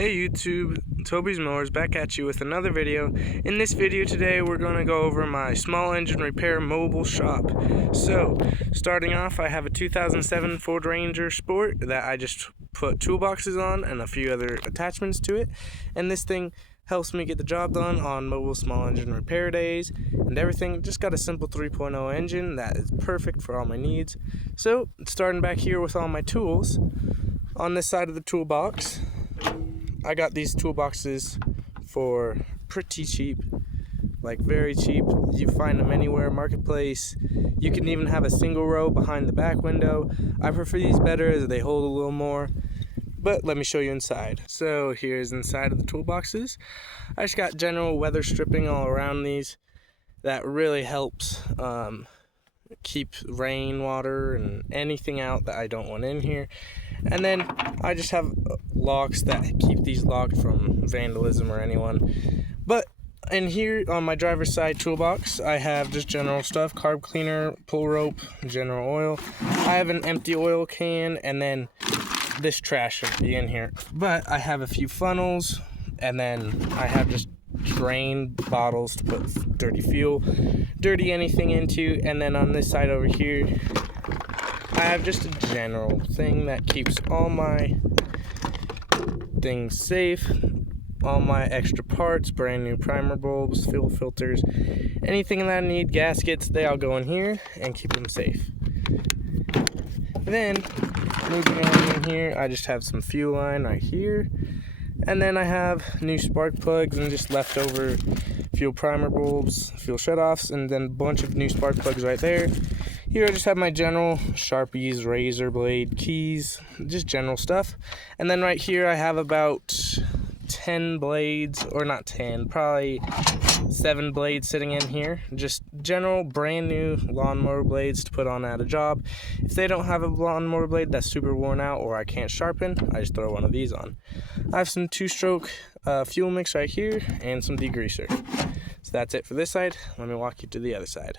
Hey YouTube, Toby's Mowers back at you with another video. In this video today we're going to go over my small engine repair mobile shop. So, starting off, I have a 2007 Ford Ranger Sport that I just put toolboxes on and a few other attachments to it. And this thing helps me get the job done on mobile small engine repair days and everything. Just got a simple 3.0 engine that is perfect for all my needs. So, starting back here with all my tools, on this side of the toolbox, I got these toolboxes for pretty cheap, like very cheap. You find them anywhere, marketplace. You can even have a single row behind the back window. I prefer these better as they hold a little more, but let me show you inside. So here's inside of the toolboxes. I just got general weather stripping all around these. That really helps keep rainwater and anything out that I don't want in here. And then I just have locks that keep these locked from vandalism or anyone. But in here on my driver's side toolbox, I have just general stuff: carb cleaner, pull rope, general oil. I have an empty oil can, and then this trash should be in here. But I have a few funnels, and then I have just drain bottles to put dirty fuel, dirty anything into. And then on this side over here, I have just a general thing that keeps all my things safe, all my extra parts, brand new primer bulbs, fuel filters, anything that I need, gaskets, they all go in here and keep them safe. Then, moving on in here, I just have some fuel line right here. And then I have new spark plugs and just leftover fuel primer bulbs, fuel shutoffs, and then a bunch of new spark plugs right there. Here I just have my general Sharpies, razor blade, keys, just general stuff. And then right here I have about 10 blades, or not 10, probably 7 blades sitting in here. Just general brand new lawnmower blades to put on at a job. If they don't have a lawnmower blade that's super worn out or I can't sharpen, I just throw one of these on. I have some 2-stroke fuel mix right here and some degreaser. So that's it for this side. Let me walk you to the other side.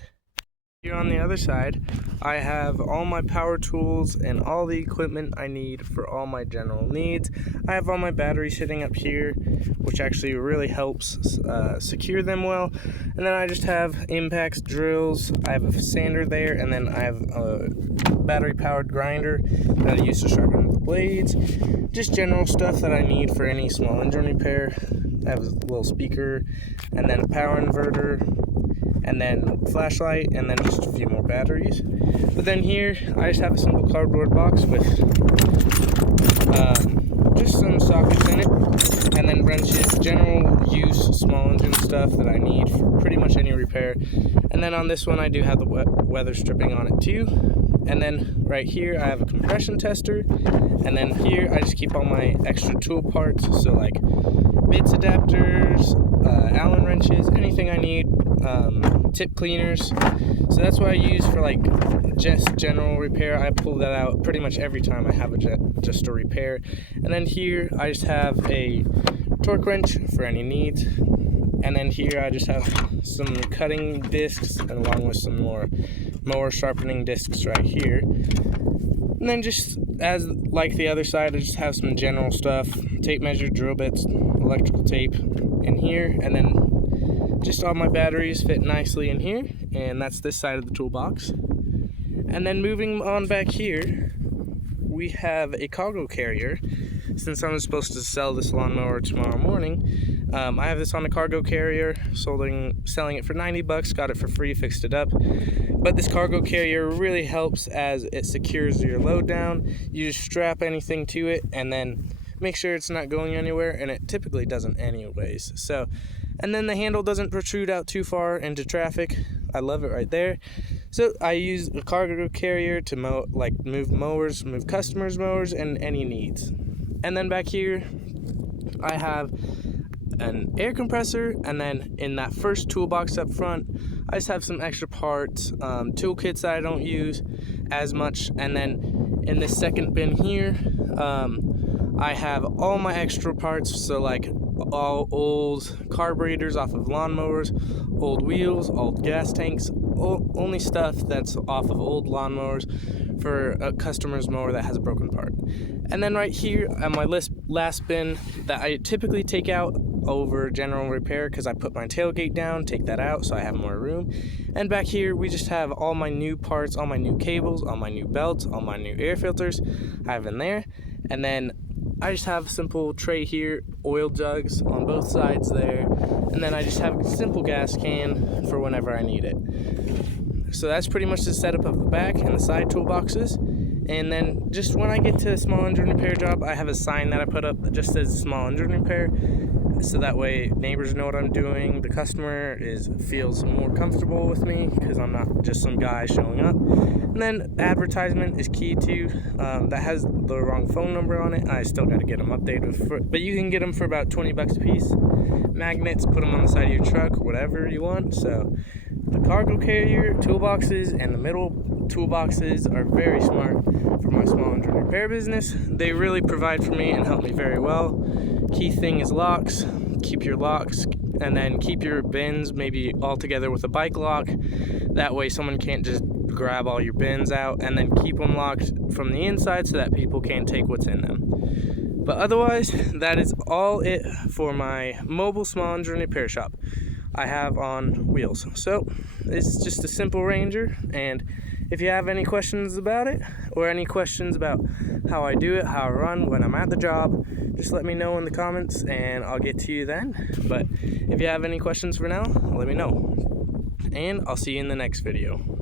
Here on the other side, I have all my power tools and all the equipment I need for all my general needs. I have all my batteries sitting up here, which actually really helps secure them well. And then I just have impacts, drills, I have a sander there, and then I have a battery-powered grinder that I use to sharpen the blades. Just general stuff that I need for any small engine repair. I have a little speaker, and then a power inverter, and then flashlight, and then just a few more batteries. But then here I just have a simple cardboard box with just some sockets in it, and then wrenches, general use small engine stuff that I need for pretty much any repair. And then on this one I do have the weather stripping on it too. And then right here I have a compression tester, and then here I just keep all my extra tool parts, so like bits, adapters, Allen wrenches, anything I need, tip cleaners. So that's what I use for like just general repair. I pull that out pretty much every time I have just a repair. And then here I just have a torque wrench for any needs. And then here I just have some cutting discs along with some more mower sharpening discs right here. And then just as like the other side, I just have some general stuff: tape measure, drill bits, electrical tape in here, and then just all my batteries fit nicely in here. And that's this side of the toolbox. And then moving on back here, we have a cargo carrier. Since I'm supposed to sell this lawnmower tomorrow morning, I have this on a cargo carrier, selling it for 90 bucks, got it for free, fixed it up. But this cargo carrier really helps as it secures your load down. You just strap anything to it and then make sure it's not going anywhere, and it typically doesn't anyways. So, and then the handle doesn't protrude out too far into traffic. I love it right there. So I use a cargo carrier to move mowers, move customers' mowers, and any needs. And then back here, I have an air compressor, and then in that first toolbox up front, I just have some extra parts, toolkits that I don't use as much. And then in this second bin here, I have all my extra parts, so like all old carburetors off of lawnmowers, old wheels, old gas tanks, only stuff that's off of old lawnmowers for a customer's mower that has a broken part. And then right here on my last bin that I typically take out over general repair because I put my tailgate down, take that out so I have more room. And back here we just have all my new parts, all my new cables, all my new belts, all my new air filters I have in there. And then I just have a simple tray here, oil jugs on both sides there, and then I just have a simple gas can for whenever I need it. So that's pretty much the setup of the back and the side toolboxes. And then just when I get to a small engine repair job, I have a sign that I put up that just says small engine repair, so that way neighbors know what I'm doing. The customer feels more comfortable with me because I'm not just some guy showing up. And then advertisement is key too. That has the wrong phone number on it. I still got to get them updated, but you can get them for about $20 a piece. Magnets, put them on the side of your truck, whatever you want. So the cargo carrier toolboxes and the middle toolboxes are very smart for my small engine repair business. They really provide for me and help me very well. Key thing is locks. Keep your locks, and then keep your bins maybe all together with a bike lock. That way someone can't just grab all your bins out, and then keep them locked from the inside so that people can't take what's in them. But otherwise, that is all it for my mobile small engine repair shop I have on wheels. So it's just a simple Ranger, and if you have any questions about it, or any questions about how I do it, how I run when I'm at the job, just let me know in the comments and I'll get to you then. But if you have any questions for now, let me know. And I'll see you in the next video.